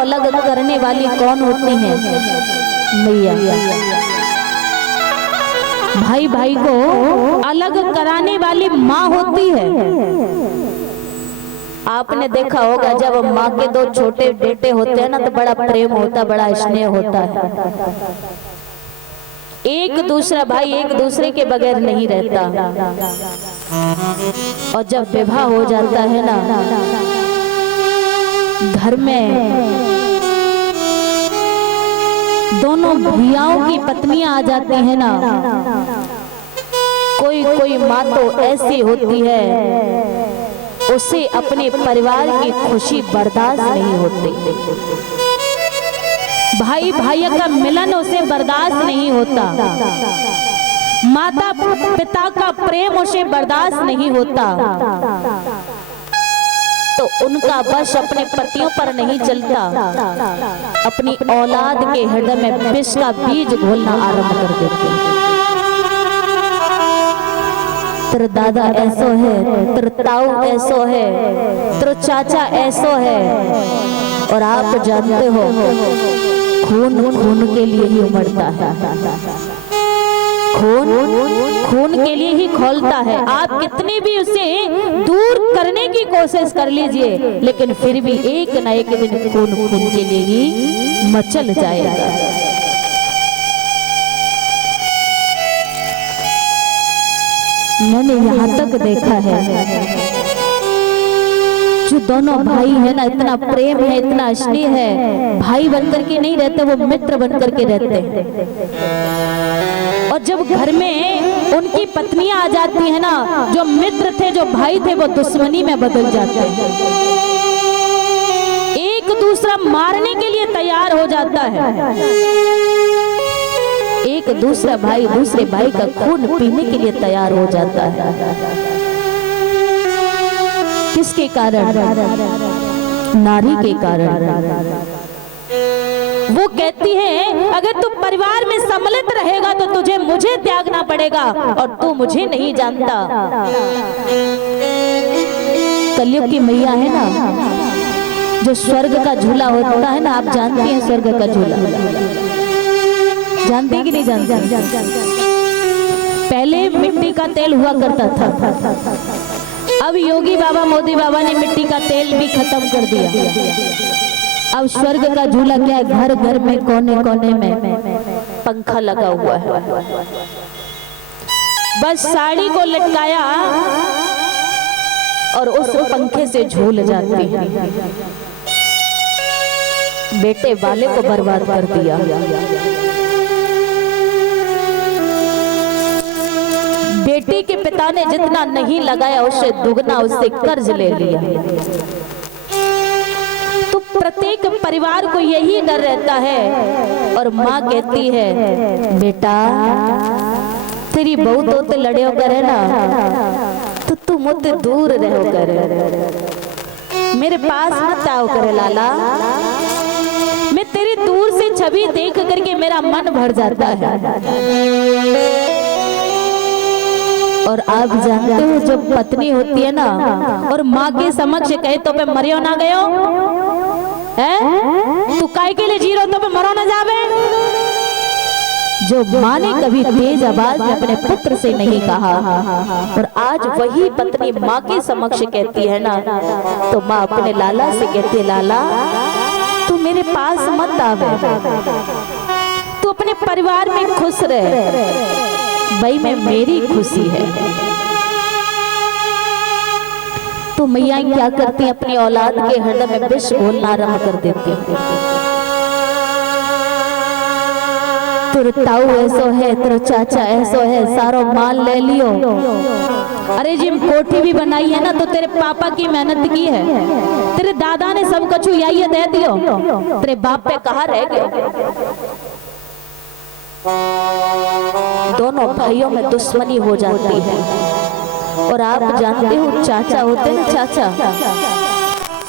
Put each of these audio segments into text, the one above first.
अलग करने वाली कौन होती है? मैया। भाई भाई को अलग कराने वाली माँ होती है। आपने देखा होगा जब माँ के दो छोटे बेटे होते हैं ना तो बड़ा प्रेम होता, बड़ा स्नेह होता है। एक दूसरा भाई एक दूसरे के बगैर नहीं रहता। और जब विवाह हो जाता है ना घर में, दोनों भैयाओं की पत्नियां आ जाती हैं ना, कोई कोई माँ तो ऐसी होती है उसे अपने परिवार की खुशी बर्दाश्त नहीं होती। भाई भाई का मिलन उसे बर्दाश्त नहीं होता, माता पिता का प्रेम उसे बर्दाश्त नहीं होता, तो उनका बस अपने पतियों पर नहीं चलता, अपनी औलाद के हृदय में विष का बीज घोलना आरंभ कर देते हैं। तेरे दादा ऐसो है, तेरे ताऊ ऐसो है, तेरे चाचा ऐसो है। और आप जानते हो खून खून के लिए ही उमड़ता है, खून खून के लिए ही खौलता है। आप कितनी भी उसे दूर करने की कोशिश कर लीजिए, लेकिन फिर भी एक न एक दिन खून खून के लिए ही मचल जाएगा। मैंने यहाँ तक देखा है जो दोनों भाई है ना, इतना प्रेम है, इतना स्नेह है, भाई बनकर के नहीं रहते, वो मित्र बनकर के रहते हैं। और जब घर में उनकी पत्नियां आ जाती है ना, जो मित्र थे, जो भाई थे, वो दुश्मनी में बदल जाते हैं, एक दूसरा मारने के लिए तैयार हो जाता है। एक दूसरा भाई दूसरे भाई का खून पीने के लिए तैयार हो जाता है। किसके कारण? नारी के कारण। वो कहती है अगर तू परिवार में सम्मिलित रहेगा तो तुझे मुझे त्यागना पड़ेगा, और तू मुझे नहीं जानता। कलयुग की मैया है ना, जो स्वर्ग का झूला होता है ना, आप जानती हैं स्वर्ग का झूला? जानती कि नहीं जानती? पहले मिट्टी का तेल हुआ करता था, अब योगी बाबा मोदी बाबा ने मिट्टी का तेल भी खत्म कर दिया। अब स्वर्ग का झूला क्या है? घर घर में कोने कोने में पंखा लगा हुआ है, बस साड़ी को लटकाया और उस पंखे से झूल जाती है। बेटे वाले को बर्बाद कर दिया। बेटी के पिता ने जितना नहीं लगाया उससे दुगना उससे कर्ज ले लिया। तो प्रत्येक परिवार को यही डर रहता है। और माँ कहती है बेटा तेरी बहू तो लड़े करे ना, तो तू मुझसे दूर रहो करे, मेरे पास मत आओ करे लाला। मैं तेरी दूर से छवि देख करके मेरा मन भर जाता है। और आप जानते हो जो पत्नी होती है ना, और माँ के समक्ष कहे तो पे मरियो ना गयो है, तू काय के लिए जी रहो तो पे मरो ना जावे। जो माँ ने कभी तेज आवाज में अपने पुत्र से नहीं कहा, और आज वही पत्नी माँ के समक्ष कहती है ना, तो माँ अपने लाला से कहती है लाला तू मेरे पास मत आवे, तू अपने परिवार में खुश रहे, भाई में मेरी खुशी है। तो मैया क्या करती है? अपनी औलाद के हृदय में विष घोलना आरंभ कर देती है। तेरे ताऊ ऐसो है, तेरे चाचा ऐसो है, सारो माल ले लियो। अरे जिम कोठी भी बनाई है ना तो तेरे पापा की मेहनत की है, तेरे दादा ने सब कछु यही दे दियो, तेरे बाप पे कहाँ रह गए? दोनों भाइयों में दुश्मनी हो जाती है। और आप जानते हो चाचा होते हैं, चाचा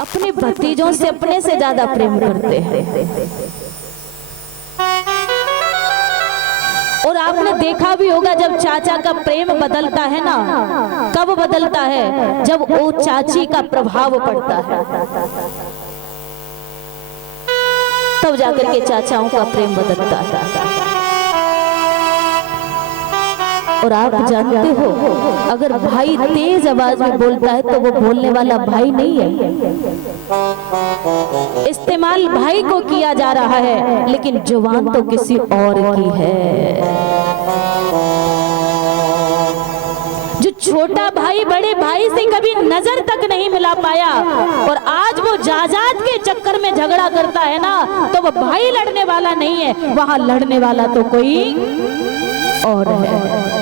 अपने भतीजों से अपने से ज्यादा प्रेम करते हैं। और आपने देखा भी होगा जब चाचा का प्रेम बदलता है ना, कब बदलता है? जब वो चाची का प्रभाव पड़ता है। तब जाकर के चाचाओं का प्रेम बदलता है। और आप जानते हो, अगर भाई तेज आवाज में बोलता है तो वो बोलने वाला भाई नहीं है, इस्तेमाल भाई को किया जा रहा है, लेकिन जुबान तो किसी और की है। जो छोटा भाई बड़े भाई से कभी नजर तक नहीं मिला पाया और आज वो जायदाद के चक्कर में झगड़ा करता है ना, तो वो भाई लड़ने वाला नहीं है, वहां लड़ने वाला तो कोई और है।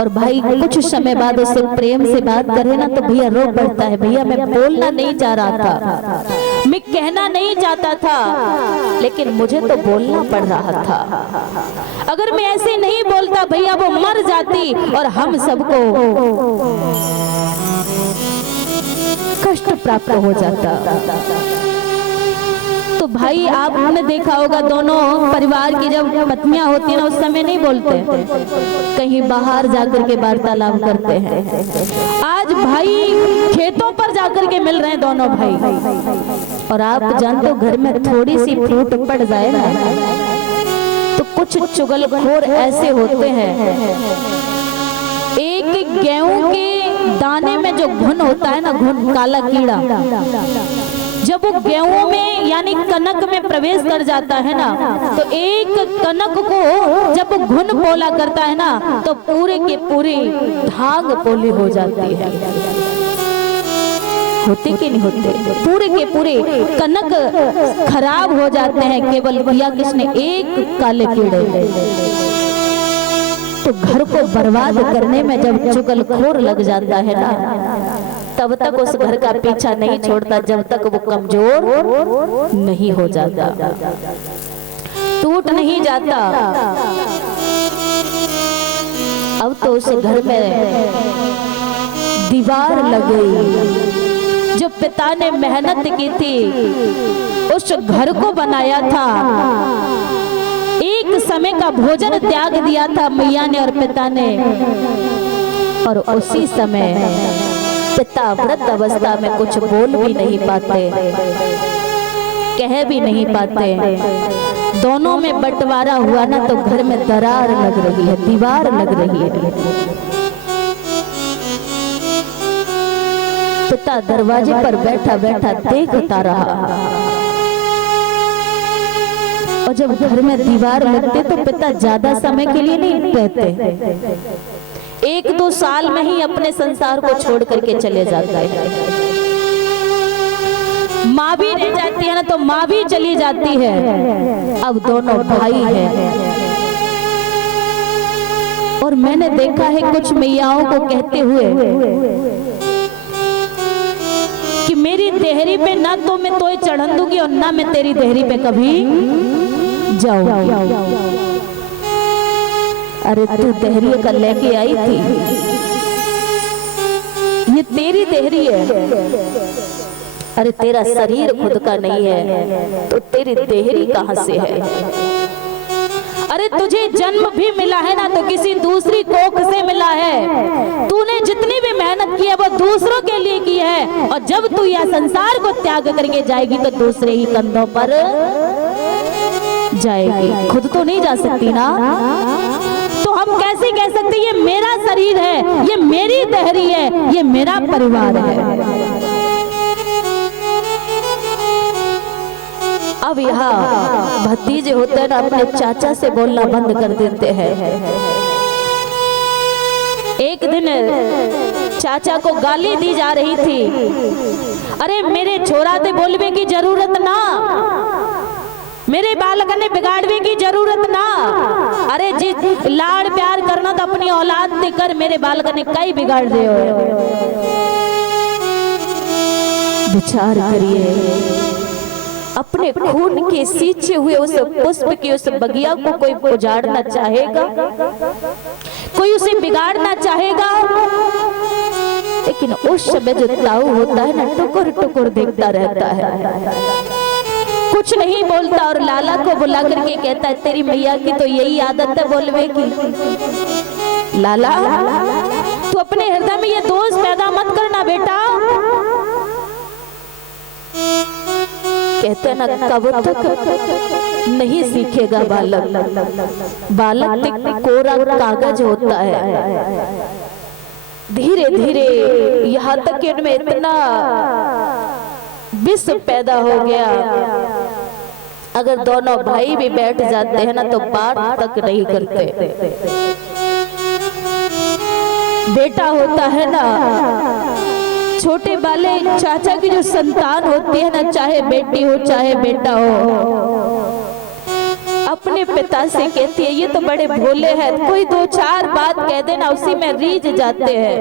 और भाई कुछ समय बाद उससे प्रेम से बात करे ना तो भैया रो पड़ता है, भैया मैं बोलना नहीं चाह रहा था, मैं कहना नहीं चाहता था, लेकिन मुझे तो बोलना पड़ रहा था। अगर मैं ऐसे नहीं बोलता भैया वो मर जाती और हम सबको कष्ट प्राप्त हो जाता। तो भाई आपने देखा होगा, दोनों परिवार की जब पत्नियां होती है ना, उस समय नहीं बोलते, कहीं बाहर जाकर के वार्तालाप करते हैं। आज भाई खेतों पर जाकर के मिल रहे हैं दोनों भाई। और आप जानते हो, घर में थोड़ी सी फूट पड़ जाए ना तो कुछ चुगलखोर ऐसे होते हैं, एक गेहूं के दाने में जो घुन होता है ना, घुन काला कीड़ा, जब वो गेहूं में यानी कनक में प्रवेश कर जाता है ना, तो एक कनक को जब घुन पोला करता है ना, तो पूरे के पूरे धाग पोली हो जाती है। होते कि नहीं होते? पूरे के पूरे कनक खराब हो जाते हैं, केवल किया किसने? एक काले कीड़े। तो घर को बर्बाद करने में जब चुगलखोर लग जाता है ना, तब तक उस घर का पीछा नहीं छोड़ता जब तक वो कमजोर नहीं हो जाता, टूट नहीं जाता। अब तो उस घर में दीवार लग गई। जो पिता ने मेहनत की थी, उस घर को बनाया था, एक समय का भोजन त्याग दिया था मैया ने और पिता ने, और उसी समय पिता वृद्ध अवस्था में कुछ बोल भी नहीं पाते, कह भी नहीं पाते। दोनों में बंटवारा हुआ ना तो घर में दरार लग रही है, दीवार लग रही है। पिता दरवाजे पर बैठा बैठा देखता रहा, और जब घर में दीवार लगते तो पिता ज्यादा समय के लिए नहीं रहते, 1-2 साल में ही अपने संसार को छोड़ करके चले जाते हैं। माँ भी रह जाती है ना तो माँ भी चली जाती है। अब दोनों भाई हैं, और मैंने देखा है कुछ मैयाओं को कहते हुए कि मेरी देहरी पे ना तो मैं तोय चढ़न दूंगी और ना मैं तेरी देहरी पे कभी जाऊंगी। अरे तू देहरी का लेके आई थी, ये तेरी देहरी है। अरे तेरा शरीर खुद का नहीं है तो तेरी देहरी कहां से है? अरे तुझे जन्म भी मिला है ना तो किसी दूसरी कोख से मिला है। तूने जितनी भी मेहनत की है वो दूसरों के लिए की है, और जब तू यह संसार को त्याग करके जाएगी तो दूसरे ही कंधों पर जाएगी, खुद तो नहीं जा सकती ना। तो हम कैसे कह सकते ये मेरा शरीर है, ये मेरी देहरी है, ये मेरा परिवार है। अब यहाँ भतीजे होते हैं ना, अपने चाचा से बोलना बंद कर देते हैं। एक दिन चाचा को गाली दी जा रही थी, अरे मेरे छोरा ते बोलवे की जरूरत ना, मेरे बालक ने बिगाड़ने की जरूरत ना। अरे जी लाड़ प्यार करना तो अपनी औलाद से कर, मेरे बालक ने कई बिगाड़ रहे हो। विचार करिए, अपने खून के सींचे हुए उस पुष्प की उस बगिया को कोई उजाड़ना चाहेगा? कोई उसे बिगाड़ना चाहेगा? लेकिन उस समय जो ताऊ होता है ना, टुकुर टुकुर देखता रहता है, कुछ नहीं बोलता, और लाला को बुला करके कहता है तेरी मैया की तो यही आदत है बोलवे की। लाला तू अपने हृदय में ये दोष पैदा मत करना बेटा, कहते हैं ना, कब तक नहीं सीखेगा बालक। बालक एक कोरा कागज होता है, धीरे धीरे यहाँ तक कि इनमें इतना विष पैदा हो गया, अगर दोनों भाई भी बैठ जाते हैं ना तो बात तक नहीं करते। बेटा होता है ना, छोटे वाले चाचा की जो संतान होती है ना, चाहे बेटी हो चाहे बेटा हो, अपने पिता से कहती है ये तो बड़े भोले हैं, कोई दो चार बात कह देना उसी में रीझ जाते हैं।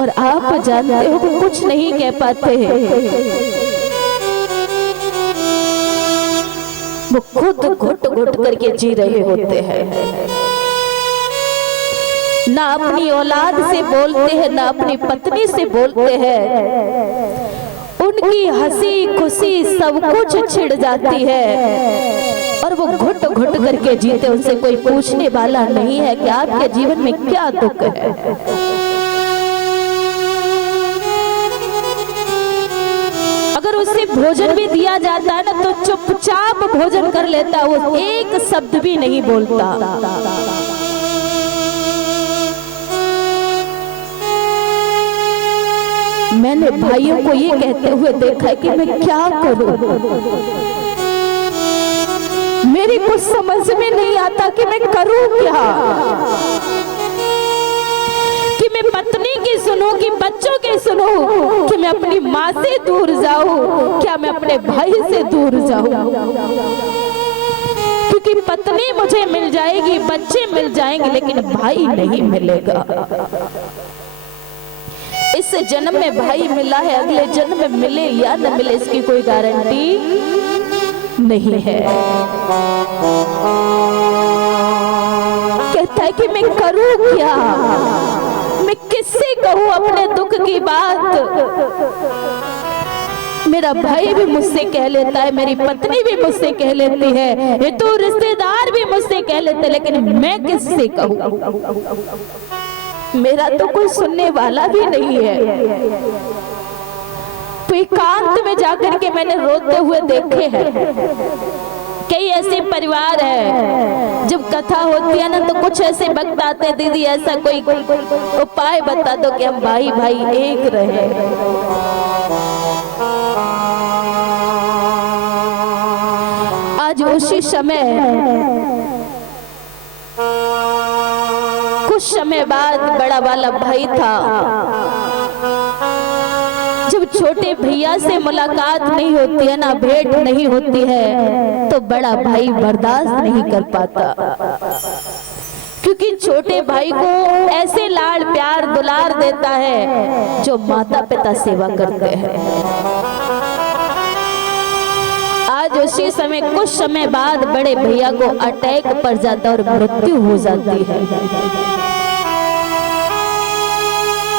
और आप जानते हो कि कुछ नहीं कह पाते हैं, वो खुद घुट घुट करके जी रहे होते हैं। ना अपनी औलाद से बोलते हैं, ना अपनी पत्नी से बोलते हैं। उनकी हंसी खुशी सब कुछ छिड़ जाती है और वो घुट घुट करके जीते। उनसे कोई पूछने वाला नहीं है कि आपके जीवन में क्या दुख है। अगर उसे भोजन भी दिया जाता है ना तो चुपचाप भोजन कर लेता, वो एक शब्द भी नहीं बोलता। मैंने भाइयों को ये कहते हुए देखा है कि मैं क्या करूं, मेरी कुछ समझ में नहीं आता कि मैं करूं क्या, कि मैं पत्नी की सुनूं कि बच्चों की सुनूं, कि मैं अपनी माँ से दूर जाऊं, क्या मैं अपने भाई से दूर जाऊं। क्योंकि पत्नी मुझे मिल जाएगी, बच्चे मिल जाएंगे, लेकिन भाई नहीं मिलेगा। इस जन्म में भाई मिला है, अगले जन्म में मिले या न मिले इसकी कोई गारंटी नहीं है। कहता है कि मैं करूं क्या, मैं किससे कहूं अपने दुख की बात। मेरा भाई भी मुझसे कह लेता है, मेरी पत्नी भी मुझसे कह लेती है, ये तो रिश्तेदार भी मुझसे कह लेते, लेकिन मैं किससे कहूं। मेरा तो कोई सुनने वाला भी नहीं है। तो एकांत में जाकर के मैंने रोते हुए देखे हैं। कई ऐसे परिवार है, जब कथा होती है ना तो कुछ ऐसे वक्त आते हैं, दीदी ऐसा कोई उपाय बता दो कि हम भाई भाई एक रहे। आज उसी समय कुछ समय बाद बड़ा वाला भाई था, जब छोटे भैया से मुलाकात नहीं होती है ना, भेंट नहीं होती है, तो बड़ा भाई बर्दाश्त नहीं कर पाता। क्योंकि छोटे भाई को ऐसे लाड़ प्यार दुलार देता है जो माता पिता सेवा करते हैं। आज उसी समय कुछ समय बाद बड़े भैया को अटैक पड़ जाता और मृत्यु हो जाती है।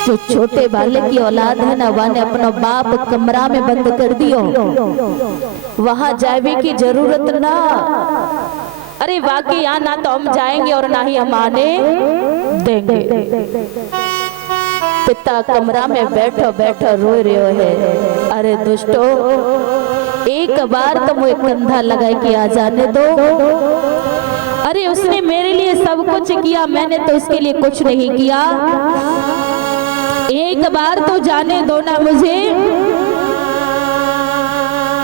जो छोटे वाले की औलाद है ना, वह ने अपना बाप कमरा में बंद कर दियो, वहां जाने की जरूरत ना। अरे वाकई यहाँ ना तो हम जाएंगे और ना ही हम आने देंगे। पिता कमरा में बैठो बैठो रो रहे है, अरे दुष्टो एक बार तो मुझे कंधा लगाए कि आ जाने दो। अरे उसने मेरे लिए सब कुछ किया, मैंने तो उसके लिए कुछ नहीं किया, एक बार तो जाने दो ना मुझे।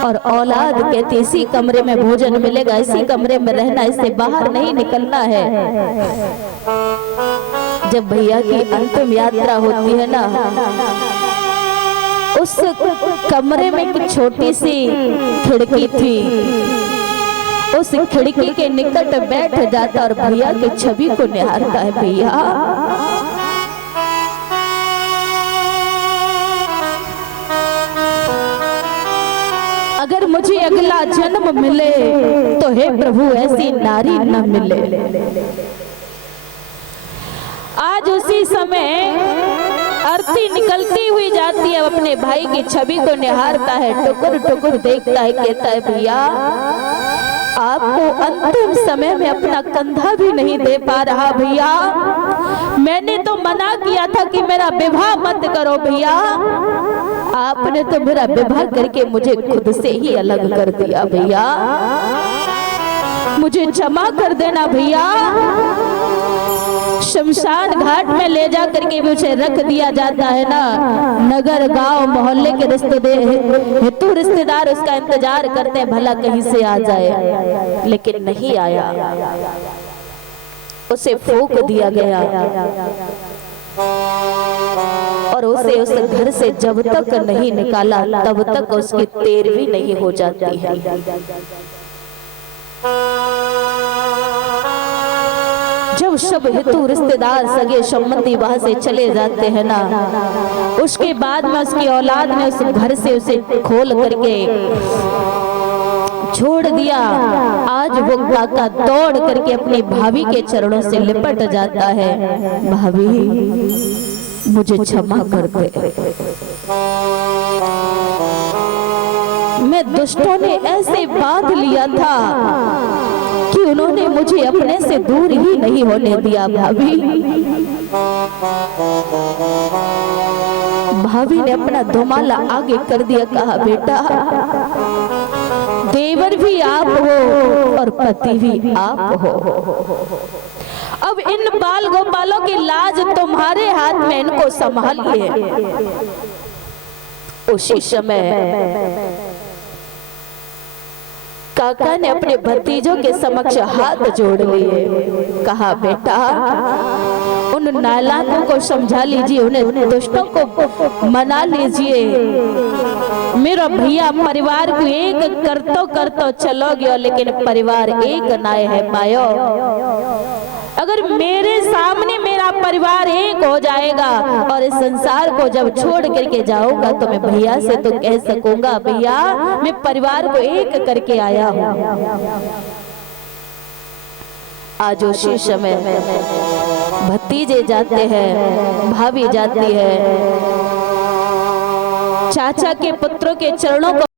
और औलाद कहती इसी कमरे में भोजन मिलेगा, इसी कमरे में रहना, इससे बाहर नहीं निकलना है। जब भैया की अंतिम यात्रा होती है ना, उस कमरे में एक छोटी सी खिड़की थी, उस खिड़की के निकट बैठ जाता और भैया की छवि को निहारता है। भैया अगर मुझे अगला जन्म मिले तो हे प्रभु ऐसी नारी न मिले। आज उसी समय आरती निकलती हुई जाती है, अपने भाई की छवि को निहारता है, टुकुर टुकुर देखता है, कहता है भैया आपको अंतिम समय में अपना कंधा भी नहीं दे पा रहा भैया। मैंने तो मना किया था कि मेरा विवाह मत करो भैया, आपने तो मेरा विवाह करके मुझे खुद से ही अलग कर दिया भैया। मुझे क्षमा कर देना भैया। शमशान घाट में ले जा करके मुझे रख दिया जाता है ना, नगर गांव मोहल्ले के हितू रिश्तेदार उसका इंतजार करते हैं भला कहीं से आ जाए, लेकिन नहीं आया, उसे फूंक दिया गया और उसे उस घर से जब तक नहीं निकाला तब तक उसकी 13वीं नहीं हो जाती है। जब सब हितू रिश्तेदार सगे संबंधी वहां से चले जाते हैं ना, उसके बाद में उसकी औलाद ने उस घर से उसे खोल करके छोड़ दिया। आज वो काका दौड़ करके अपनी भाभी के चरणों से लिपट जाता है, भाभी मुझे क्षमा कर दे। मैं दुष्टों ने ऐसे बांध लिया था कि उन्होंने मुझे अपने से दूर ही नहीं होने दिया। भाभी ने अपना धुमाला आगे कर दिया, कहा बेटा देवर भी आप हो और पति भी आप हो। अब इन बाल गोपालों की लाज तुम्हारे हाथ में, इनको संभालिए। उसी समय काका ने अपने भतीजों के समक्ष हाथ जोड़ लिए, कहा बेटा उन नालायकों को समझा लीजिए, उन्हें दुष्टों को मना लीजिए। मेरा भैया परिवार को एक करतो चलो गयो, लेकिन परिवार एक ना है पायो। अगर मेरे सामने मेरा परिवार एक हो जाएगा और इस संसार को जब छोड़ करके जाऊंगा तो मैं भैया से तो कह सकूंगा भैया मैं परिवार को एक करके आया हूँ। आज उसी समय भतीजे जाते हैं, भाभी जाती है, चाचा के पुत्रों के चरणों को